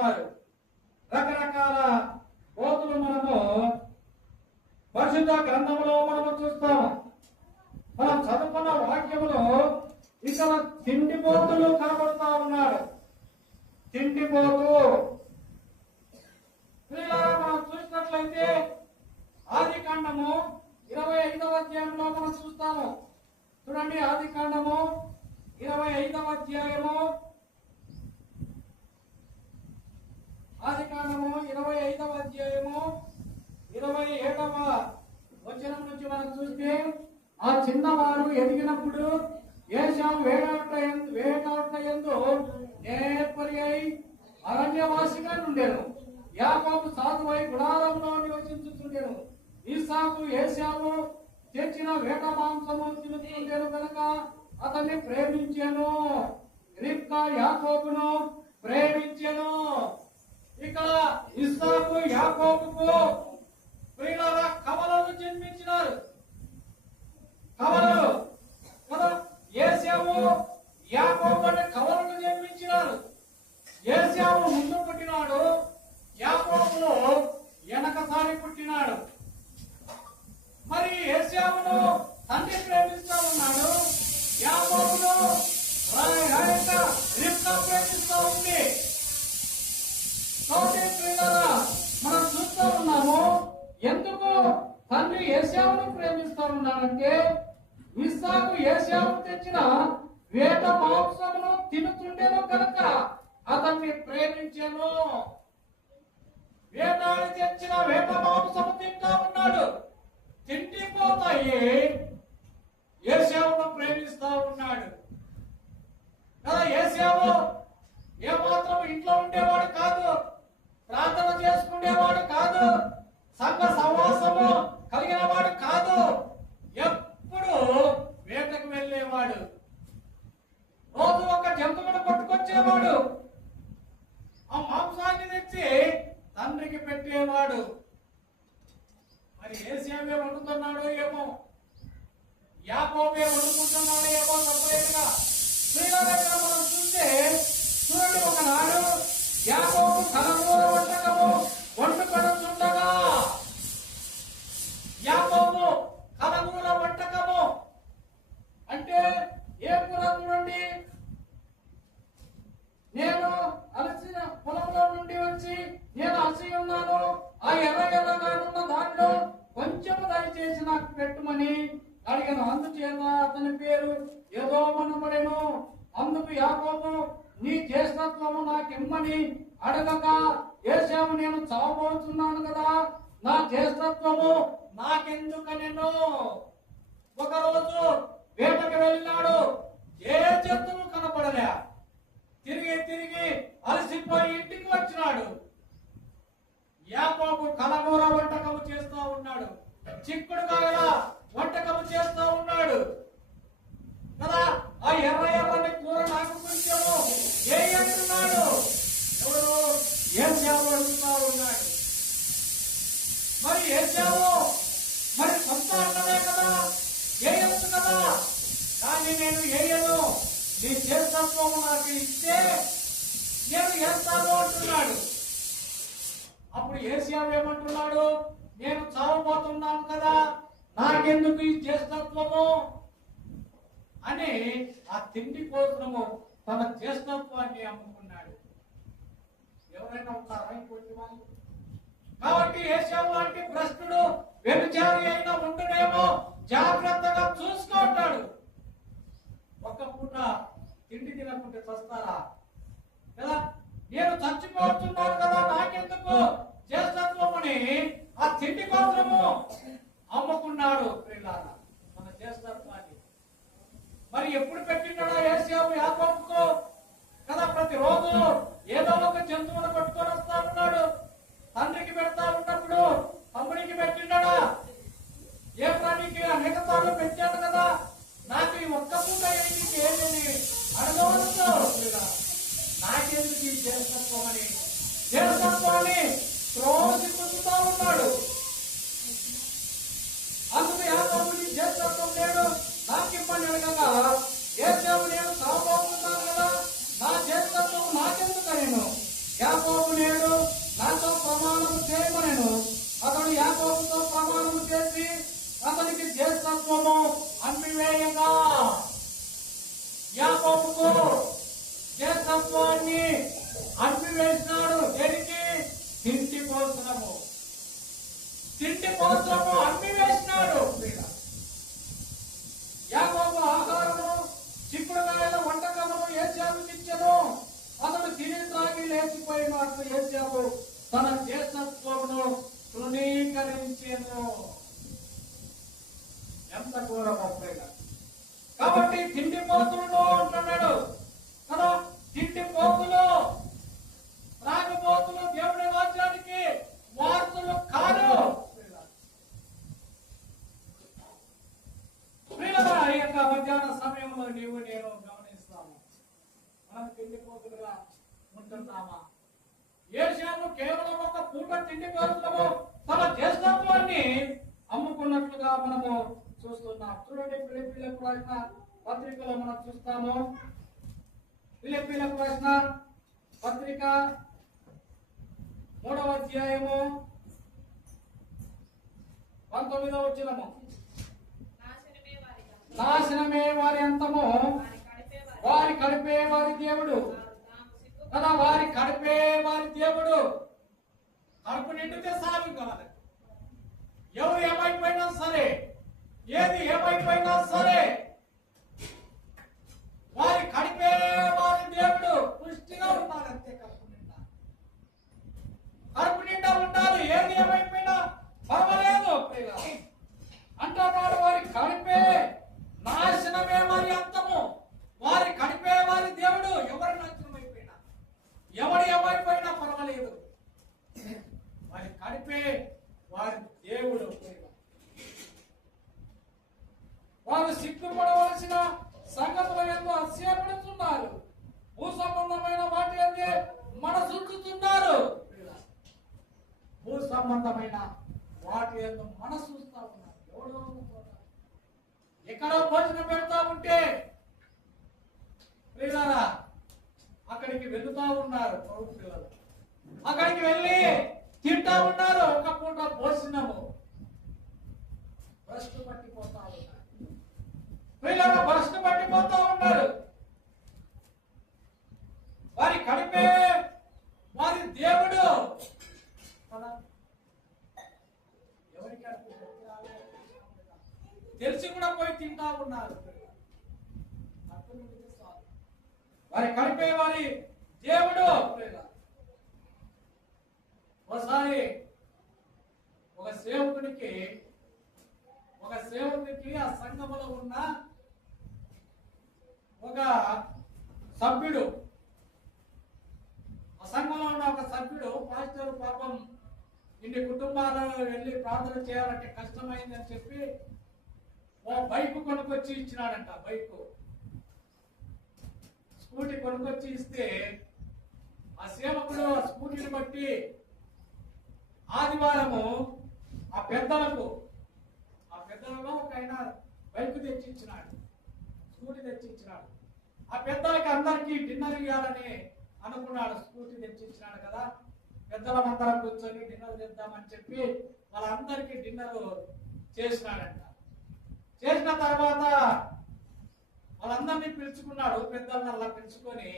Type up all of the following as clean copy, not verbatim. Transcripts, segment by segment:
ఉన్నారు. రకరకాల కోతులు మనము పరిశుద్ధ గ్రంథంలో మనము చూస్తాము. మనం చదువుకున్న వాక్యములో ఇక్కడ తిండిపోతులు కనబడుతా ఉన్నాడు. తిండిపోతు మనం చూసినట్లయితే ఆదికాండము 25వ అధ్యాయంలో మనం చూస్తాము. చూడండి, ఆదికాండము 25వ అధ్యాయము, ఆదికాండము 25వ అధ్యాయము 27వ వచనం నుంచి మనం చూస్తే, ఆ చిన్నవాడు ఎదిగినప్పుడు ఏశావు వేటాట యందు నేర్పరి అయి అరణ్యవాసిగా నుండెను. యాకోబు సాధువై గుడారంలో నివసించుచుండెను. ఇస్సాకు ఏశావు తెచ్చిన వేట మాంసము తినుచుండెను కనుక అతన్ని ప్రేమించెను. రిబ్కా యాకోబును ప్రేమించెను. ఇక్కడ ఇస్సాకు యాకోబుకు ప్రియులారా కవలలు జన్మించినారు. కవలలు కదా, ఏశావు యాకోబు అనే కవలను జన్మించినారు. ఏశావు ముందు పుట్టినాడు, యాకోబు వెనకసారి పుట్టినాడు. మరి ఏశావును తండ్రి ప్రేమిస్తా ఉన్నాడు, యాకోబును రిబ్కా ప్రేమిస్తా ఉంది. మనం చూస్తూ ఉన్నాము, ఎందుకు తండ్రి ఏశావును ప్రేమిస్తా ఉన్నాడంటే, ఇస్సాకు ఏశావు తెచ్చిన వేట మాంసమును తినుచుండెను కనుక అతన్ని ప్రేమించెను. వేటాడి తెచ్చిన వేట మాంసము తింటా ఉన్నాడు. తిండిపోతాయి ఏశావును ప్రేమిస్తా ఉన్నాడు కదా. ఏశావు ఏమాత్రం ఇంట్లో ఉండేవాడు కాదు, ప్రార్థన చేసుకునేవాడు కాదు, సంఘ సహవాసము కలిగిన వాడు కాదు. ఎప్పుడు వేటకు వెళ్ళేవాడు, రోజు ఒక జంతువును పట్టుకొచ్చేవాడు, ఆ మాంసాన్ని తెచ్చి తండ్రికి పెట్టేవాడు. మరి ఏశావే వండుతున్నాడో ఏమో, యాకోబే వండుకుంటున్నాడో ఏమో సపరేట్గా. మనం చూస్తే చూడండి, ఒకనాడు యాకోబు కలగూర వంటకము వండుకొనుచుండగా, యాకోబు కలగూర వంటకము అంటే ఏ కూర? చూడండి, నేను అలసిన పొలంలో నుండి వచ్చి నేను అలసి ఉన్నాను, ఆ ఎర్రగానున్న దాంట్లో కొంచెం దయచేసి నాకు పెట్టుమని అడిగాను. అందుచేత అతని పేరు ఎదోమనబడెను. అందుకు యాకోబు, నీ జ్యేష్ఠత్వము నాకిమ్మని అడగక, ఏశావు నేను చావబోతున్నాను కదా, నా జ్యేష్ఠత్వము నాకెందుకనెను. ఒకరోజు వేటకు వెళ్ళినాడు, ఏ జంతువు కనపడలే. తిరిగి తిరిగి అలసిపోయి ఇంటికి వచ్చినాడు. యాకోబు కలగూర వంటకము చేస్తూ ఉన్నాడు, చిక్కుడుకాయల వంటకము చేస్తూ ఉన్నాడు కదా. ఆ ఎర్రని కూర నాకు కొంచెము ఏ అంటున్నాడు, ఎవరు? ఏశావు అడుగుతా ఉన్నాడు. మరి ఏశావు మరి సొంత అన్నదే కదా, ఏయచ్చు కదా, కానీ నేను ఏయను, నీ జ్యేష్ఠత్వము నాకు ఇస్తే నేను వేస్తాను అంటున్నాడు. అప్పుడు ఏశావు ఏమంటున్నాడు, నేను చావబోతున్నాను కదా, నాకెందుకు ఈ జ్యేష్ఠత్వము అని ఆ తిండి కోసము తన జ్యేష్ఠత్వాన్ని అమ్ముకున్నాడు. ఎవరైనా ఉంటారా ఇంకొంచెం వాళ్ళు? కాబట్టి ఏశావు లాంటి భ్రష్టుడు వ్యభిచారి అయినా ఉండునేమో, జాగ్రత్తగా చూసుకుంటాడు. ఒక్క పూట తిండి తినకుంటే చస్తారా కదా. నేను చచ్చిపోతున్నాను కదా, నాకెందుకు జ్యేష్ఠత్వం అని ఆ తిండి కోసము అమ్ముకున్నాడు. ప్రియులారా, మన జ్యేష్ఠత్వాన్ని మరి ఎప్పుడు పెట్టినాడో ఏశావు యాకోబుకు కదా. ప్రతిరోజు ఏదో ఒక జంతువును పట్టుకొని వస్తా ఉన్నాడు. తండ్రికి పెడతా ఉన్నప్పుడు తమ్ముడికి పెట్టినాడా? ఏ ప్రాణికి అనేక సార్లు పెట్టాడు కదా, నాకు ఈ ఒక్క పూట ఏంటి ఏమని అడగవచ్చు. నాకెందుకు ఈ జ్యేష్ఠత్వం అని జ్యేష్ఠత్వాన్ని త్రోసి పొందుతా ఉన్నాడు. అందుకు యాకోబుని జ్యేష్ఠత్వం లేడు, నాకిమ్మని అడగగా, ఏశావు నేను చావబోతున్నాను కదా, నా జ్యేష్ఠత్వం నాకెందుకు నేను యాకోబుని వేసినాడు. దేనికి? తిండి కోసము. తిండి కోసము అమ్మి వేసినాడు. యాకోబు ఆహారము చిక్కుడుకాయల వంటకము ఏశావుకి ఇచ్చెను. అతడు తిని త్రాగి లేచిపోయినట్లు ఏశావు తన జ్యేష్ఠత్వమును తృణీకరించెను. ఎంత ఘోరమో ప్రియులారా. కాబట్టి తిండి పోతులు అంటున్నాడు కదా. తిండి పోతులు, త్రాగుబోతులు దేవుడి రాజ్యానికి వారసులు కారు. ప్రియులారా, ఈ యొక్క మధ్యాహ్న సమయంలో నీవు నేను గమనిస్తాము. మనం తిండిపోతులుగా ఉంటున్నామా? ఏశావు కేవలం ఒక పూట తిండి కోసము తన జ్యేష్ఠత్వాన్ని అమ్ముకున్నట్లుగా మనము చూస్తున్నాం. చూడండి, ఫిలిప్పీలకు రాసిన పత్రికలో మనం చూస్తాము. ఫిలిప్పీలకు రాసిన పత్రిక 3వ అధ్యాయము 19వ వచనము. నాశనమే వారి అంతము, వారి కడిపే వారి దేవుడు కదా. వారి కడిపే వారి దేవుడు. కడుపు నిండితే సాగు కాదు. ఎవరు ఏమైపోయినా సరే, ఏది ఏమైపోయినా సరే, వారి కడిపే వారి దేవుడు. పుష్టిగా ఉండాలి, అంతే. కడుపు నిండా ఉండాలి. ఏది ఏమైపోయినా పర్వాలేదు అంటున్నాడు. వారి కడిపే, నాశనమే వారి అంతము, వారి కడిపే వారి దేవుడు. ఎవరు నాశనం అయిపోయినా, ఎవరు ఏమైపోయినా పర్వాలేదు, వారి కడిపే వారి దేవుడు. వారు సిగ్గుపడవలసిన సంగతుల యందు అతిశయపడుతున్నారు. భూ సంబంధమైన వాటి అందే మనసుంచుతున్నారు. భూ సంబంధమైన వాటి యందు మనసుంచుతా ఉన్నారు. ఎవడో ఎక్కడో భోజనం పెడతా ఉంటే ప్రియులారా అక్కడికి వెళుతా ఉన్నారు. పౌరు పిల్లలు అక్కడికి వెళ్ళి తింటా ఉన్నారు. ఒక పూట భోజనము భ్రష్టు పట్టిపోతా ఉన్నారు. పిల్లలు భ్రష్టు పట్టిపోతా ఉన్నారు. వారి కడిపే వారి దేవుడు. ఎవరికి తెలిసి కూడా పోయి తింటా ఉన్నారు. వారి కడిపే వారి దేవుడు. ఒకసారి ఒక సేవకునికి ఆ సంఘములో ఉన్న ఒక సభ్యుడు, ఆ సంఘంలో ఉన్న ఒక సభ్యుడు, పాస్టర్ పాపం ఇన్ని కుటుంబాలను వెళ్ళి ప్రార్థన చేయాలంటే కష్టమైందని చెప్పి ఓ బైక్ కొనుక్కొచ్చి ఇచ్చినాడంట. బైక్ స్కూటీ కొనుక్కొచ్చి ఇస్తే ఆ సేవకుడు ఆ స్కూటీని బట్టి ఆదివారము ఆ పెద్దలకు ఒక ఆయన బైక్ తెచ్చిచ్చినాడు, స్కూటీ తెచ్చిచ్చినాడు. ఆ పెద్దలకి అందరికీ డిన్నర్ ఇవ్వాలని అనుకున్నాడు. స్కూటీ తెచ్చిచ్చినాడు కదా, పెద్దలందరం కూర్చొని డిన్నర్ చేద్దామని చెప్పి వాళ్ళందరికీ డిన్నర్ చేసినాడంట. చేసిన తర్వాత వాళ్ళందరినీ పిలుచుకున్నాడు. పెద్దలనల్లా పిలుచుకొని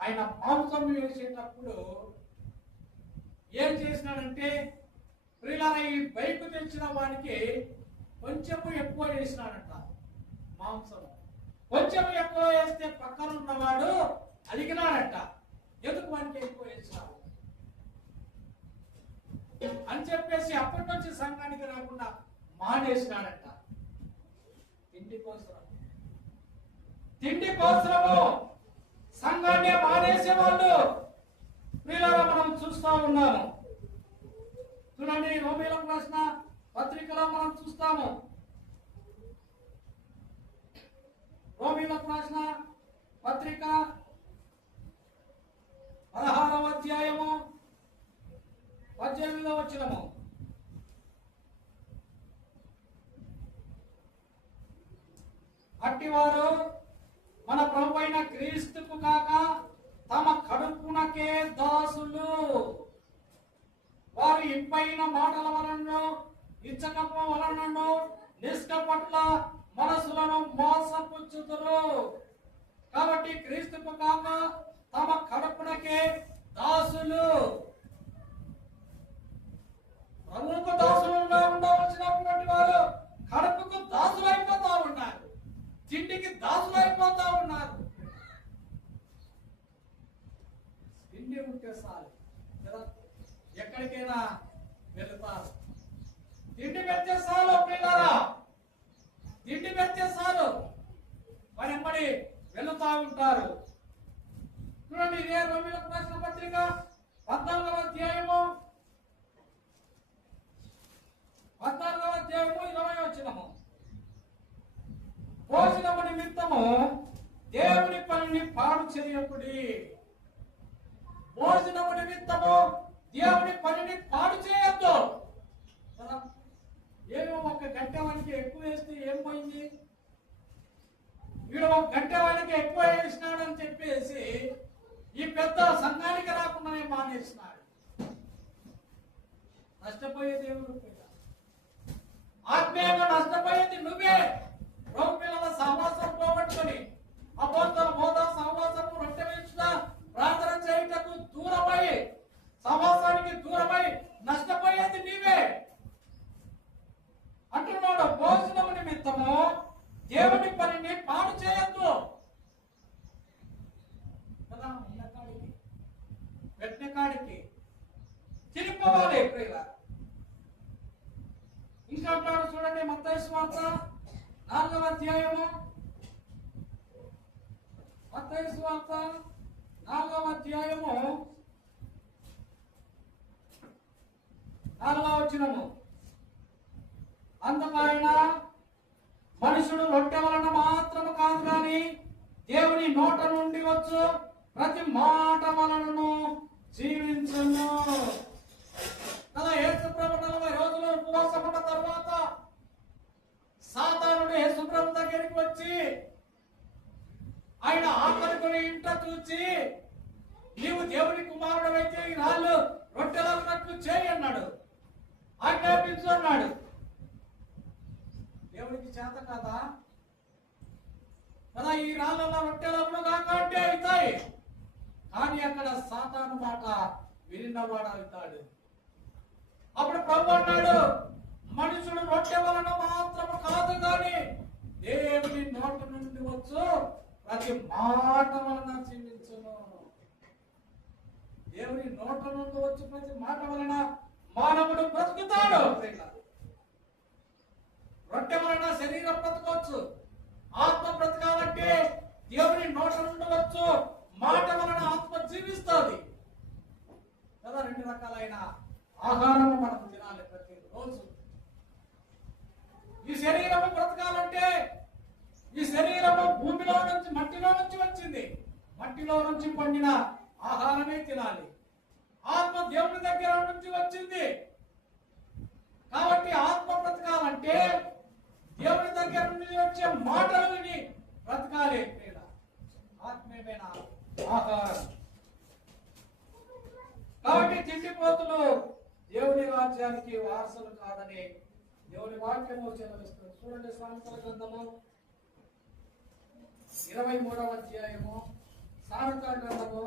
ఆయన మాంసం వేసేటప్పుడు ఏం చేసినాడంటే, ప్రియులారా ఈ బైక్ తెచ్చిన వానికి కొంచెము ఎక్కువ వేసినాడంట మాంసం. కొంచెం ఎక్కువ వేస్తే పక్కన ఉన్నవాడు అలిగినాడంట, ఎందుకు వానికి ఎక్కువ వేసినాడు అని చెప్పేసి అప్పటి నుంచి సంఘానికి రాకుండా మానేసినాడంట. తిండి కోసము సంఘాన్ని మానేసేవాళ్ళు ప్రియులారా మనం చూస్తా ఉన్నాము. చూడండి, రోమీయులకు రాసిన పత్రికలో మనం చూస్తాము. రోమీయులకు రాసిన పత్రిక 16వ అధ్యాయము 18వ వచనము. అట్టివారు మన ప్రభువైన క్రీస్తుకు కాక తమ కడుపునకే దాసులు. వారు ఇంపైన మాటల వలన ఇచ్చకపు వలన నిష్కపట్ల మనసులను మోసపుచ్చుదురు. కాబట్టి క్రీస్తుకు కాక తమ కడుపునకే దాసులు, ప్రభువుకు దాసులుగా ఉండవలసినటువంటి వారు కడుపుకు దాసులు అయిపోతా ఉన్నారు, తిండికి దాసులు అయిపోతా ఉన్నారు. తిండి ఉంటే చాలు కదా, ఎక్కడికైనా వెళుతారు. తిండి పెడితే చాలు పిల్లరా, తిండి పెడితే చాలు వెంబడి వెళుతా ఉంటారు. చూడండి, ఇదే రోమీయులకు రాసిన పత్రిక 14వ అధ్యాయము 20వ వచనము. భోజనము నిమిత్తము దేవుని పనిని పాడు చేయకుడి. భోజనము నిమిత్తము దేవుని పనిని పాడు చేయొద్దు. ఏమో ఒక గంట వానికి ఎక్కువ వేస్తే ఏం పోయింది, వీడు ఒక గంట వానికి ఎక్కువ వేసినాడని చెప్పేసి ఈ పెద్ద సంఘానికి రాకుండానే మానేసినాడు. నష్టపోయేది ఎవరు? ఆత్మీయంగా నష్టపోయేది నువ్వే. ప్రభు పిల్లల సహవాసం పోగొట్టుకొని అపోస్తల బోధ సహవాసము రొట్టె వేయించిన ప్రార్థన చేయుటకు దూరమై, సహవాసానికి దూరమై నష్టపోయేది నీవే అంటున్నాడు. భోజనము నిమిత్తము దేవుని పనిని పాడు చేయొద్దు కదా. ఉన్నకాడికి పెట్టిన కాడికి తిరిగిపోవాలి. ప్రియుల ఇంకా అంటాడు చూడండి, మత్తయి సువార్త 4వ అధ్యాయము, మత్తయి సువార్త 4వ అధ్యాయము 4వ వచనము. అందుకైన మనుషుడు రొట్టె వలన మాత్రము కాదు కానీ దేవుని నోట నుండి వచ్చు ప్రతి మాట వలనను జీవించును కదా. యేసుప్రభు 40 రోజులు ఉపవాసం ఉన్న తర్వాత సాతానుడు యేసుప్రభు దగ్గరికి వచ్చి ఆయన ఆకలికొని ఇంట చూచి, నీవు దేవుని కుమారుడు అయితే ఈ రాళ్ళు రొట్టెలన్నట్లు చేయి అన్నాడు, ఆజ్ఞాపించు అన్నాడు. దేవుడికి చేత కదా కదా ఈ రాళ్ళలో రొట్టెలప్పుడు కాకంటే అవుతాయి. కానీ అక్కడ సాతాను మాట వినినవాడు అవుతాడు. అప్పుడు ప్రభు అన్నాడు, మనుషుడు రొట్టె వలన మాత్రము కాదు కానీ దేవుని నోట నుండి వచ్చు ప్రతి మాట వలన జీవించును. దేవుని నోట నుండి వచ్చు ప్రతి మాట వలన మానవుడు బ్రతుకుతాడు. రొట్టె వలన శరీరం బ్రతకవచ్చు, ఆత్మ బ్రతకాలంటే దేవుని నోట నుండి వచ్చు మాట వలన ఆత్మ జీవిస్తుంది కదా. 2 రకాలైన ఆహారము మనం తినాలి ప్రతి రోజు. ఈ శరీరము బ్రతకాలంటే ఈ శరీరము భూమిలో నుంచి, మట్టిలో నుంచి వచ్చింది, మట్టిలో నుంచి పండిన ఆహారమే తినాలి. ఆత్మ దేవుని దగ్గర నుంచి వచ్చింది కాబట్టి ఆత్మ బ్రతకాలంటే దేవుని దగ్గర నుండి వచ్చే మాటలు విని బ్రతకాలి. ఆత్మీయమైన ఆహారం కాబట్టి తిండిపోతులు దేవుని రాజ్యానికి వారసులు కాదని దేవుని వాక్యము చెలవిస్తుంది. చూడండి, సామెతల గ్రంథము 23వ అధ్యాయము, సామెతల గ్రంథము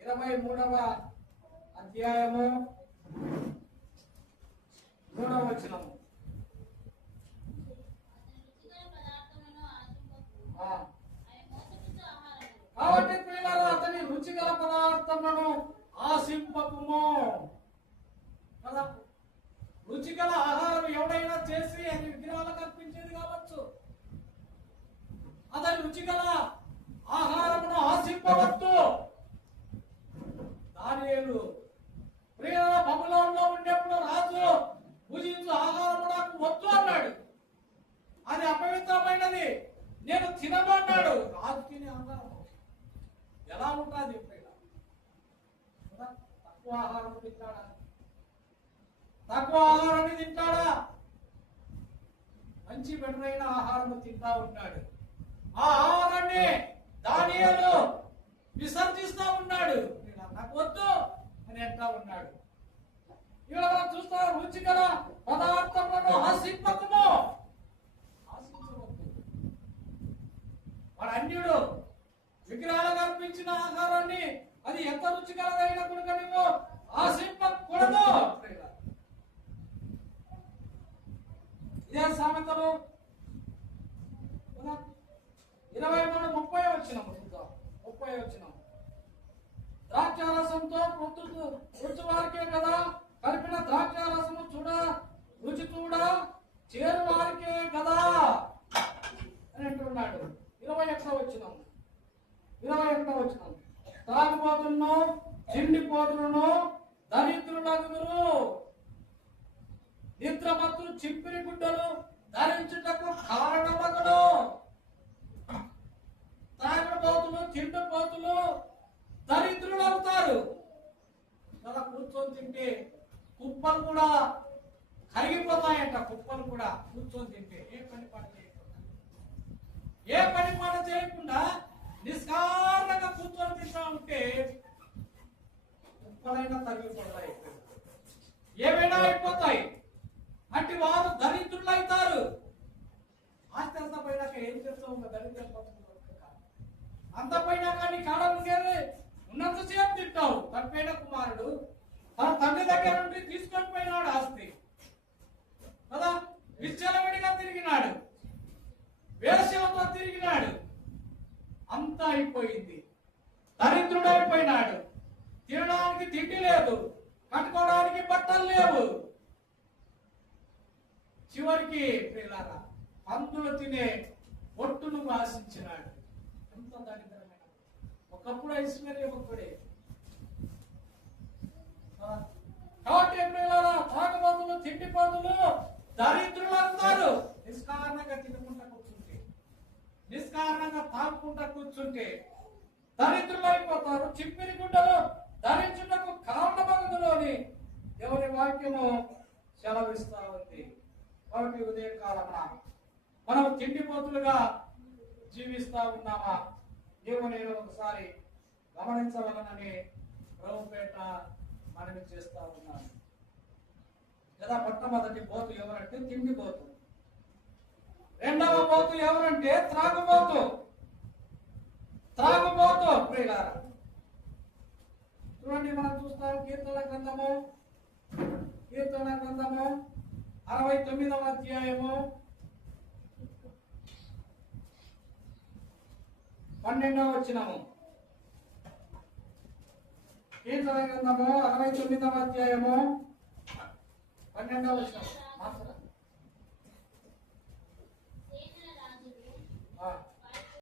23వ అధ్యాయము 3వ వచనము. కాబట్టి పిల్లలు అతని రుచిగల పదార్థములను ఆశింపకుము కదా. రుచిగల ఆహారం ఎవడైనా చేసి అది విగ్రహాలకు అర్పించేది కావచ్చు. అతని రుచిగల ఆహారమును ఆశింపవద్దు. దానియేలు ప్రియుల బబులోనులో ఉండేప్పుడు రాజు భుజించు ఆహారము నాకు వద్దు అన్నాడు. అది అపవిత్రమైనది, నేను తినను అన్నాడు. రాజు తినే ఆహారం ఎలా ఉంటుంది? తక్కువ ఆహారం తింటాడా? తక్కువ ఆహారాన్ని తింటాడా? మంచి బెటరైన ఆహారం తింటా ఉంటాడు. ఆ ఆహారాన్ని దానియేలు విసర్జిస్తా ఉన్నాడు. నాకు వద్దు అని అంటా ఉన్నాడు. ఇవాళ చూస్తా, రుచిగల పదార్థములను ఆశింపకుము. ఆశించవద్దు. వాడు అన్యుడు, విగ్రహాలకు అర్పించిన ఆహారాన్ని అది ఎంత రుచికరదైన కనుక నువ్వు ఆశింపకూడదు. ఇదే సామెతలు 23:30 వచ్చినాము చూద్దాం. 30 వచ్చినాము. ద్రాక్షారసంతో రుచి వారికే కదా కలిపిన ద్రాక్షారసము రుచి చేరు వారికే కదా అని అంటున్నాడు. 21 వచ్చినాము. తాగుబోతులను తిండిపోతులను దరిద్రులగుదురు. నిద్రమత్తు చింపిరి గుడ్డలు ధరించుటకు కారణమగును. తాగుబోతులు తిండిపోతులు దరిద్రులు అవుతారు. అలా కూర్చొని తింటే కుప్పలు కూడా కరిగిపోతాయంట. కుప్పలు కూడా కూర్చొని తింటే ఏ పని చేయకుండా నిష్కారణంగా కూర్చొని తింటా ఉంటే కుప్పలైనా తరిగిపోతాయి, ఏమైనా అయిపోతాయి. అంటే వారు దరిద్రులు అవుతారు. ఆస్తి అంత పోయినాక ఏం చేస్తావు? దరిద్రం అంత పోయినాక నీ కాడ ఉండేది ఉన్నంతసేపు తింటావు. తప్పైన కుమారుడు తన తండ్రి దగ్గర నుండి తీసుకొని పోయినాడు ఆస్తి కదా. విచ్చలవిడిగా తిరిగినాడు, వేశ్యలతో తిరిగినాడు, అంతా అయిపోయింది. దరిద్రుడైపోయినాడు. తినడానికి తిండి లేదు, కట్టుకోవడానికి బట్టలు లేవు. చివరికి ప్రియులారా పందులు తినే ఒట్టును ఆశించినాడు. ఎంత దరిద్రమైన! ఒకప్పుడు ఐశ్వర్యవంతుడే. కాబట్టి ప్రియులారా తాగుబోతులు తిండిపోతులు దరిద్రులు అంటారు. నిష్కారణంగా తినకుండా కూర్చుంటే, నిష్కారణంగా తాగుకుంటా కూర్చుంటే దరిద్రులు అయిపోతారు. చింపిరి గుడ్డలు ధరించుటకు కారణమగుదులోని ఎవరి వాక్యము సెలవిస్తా ఉంది. కాబట్టి ఉదయకాలమున మనం తిండిపోతులుగా జీవిస్తా ఉన్నామా? నేను ఒకసారి గమనించవలనని ప్రభుపేట మనవి చేస్తా ఉన్నాను కదా. మొట్టమొదటి పోతు ఎవరంటే తిండిపోతు. రెండవ పోతు ఎవరంటే త్రాగుబోతు. ప్రియులారా చూడండి, మనం చూస్తాం కీర్తన గ్రంథము 69వ అధ్యాయము 12వ వచనము. కీర్తన గ్రంథము 69వ అధ్యాయము 12వ వచనం.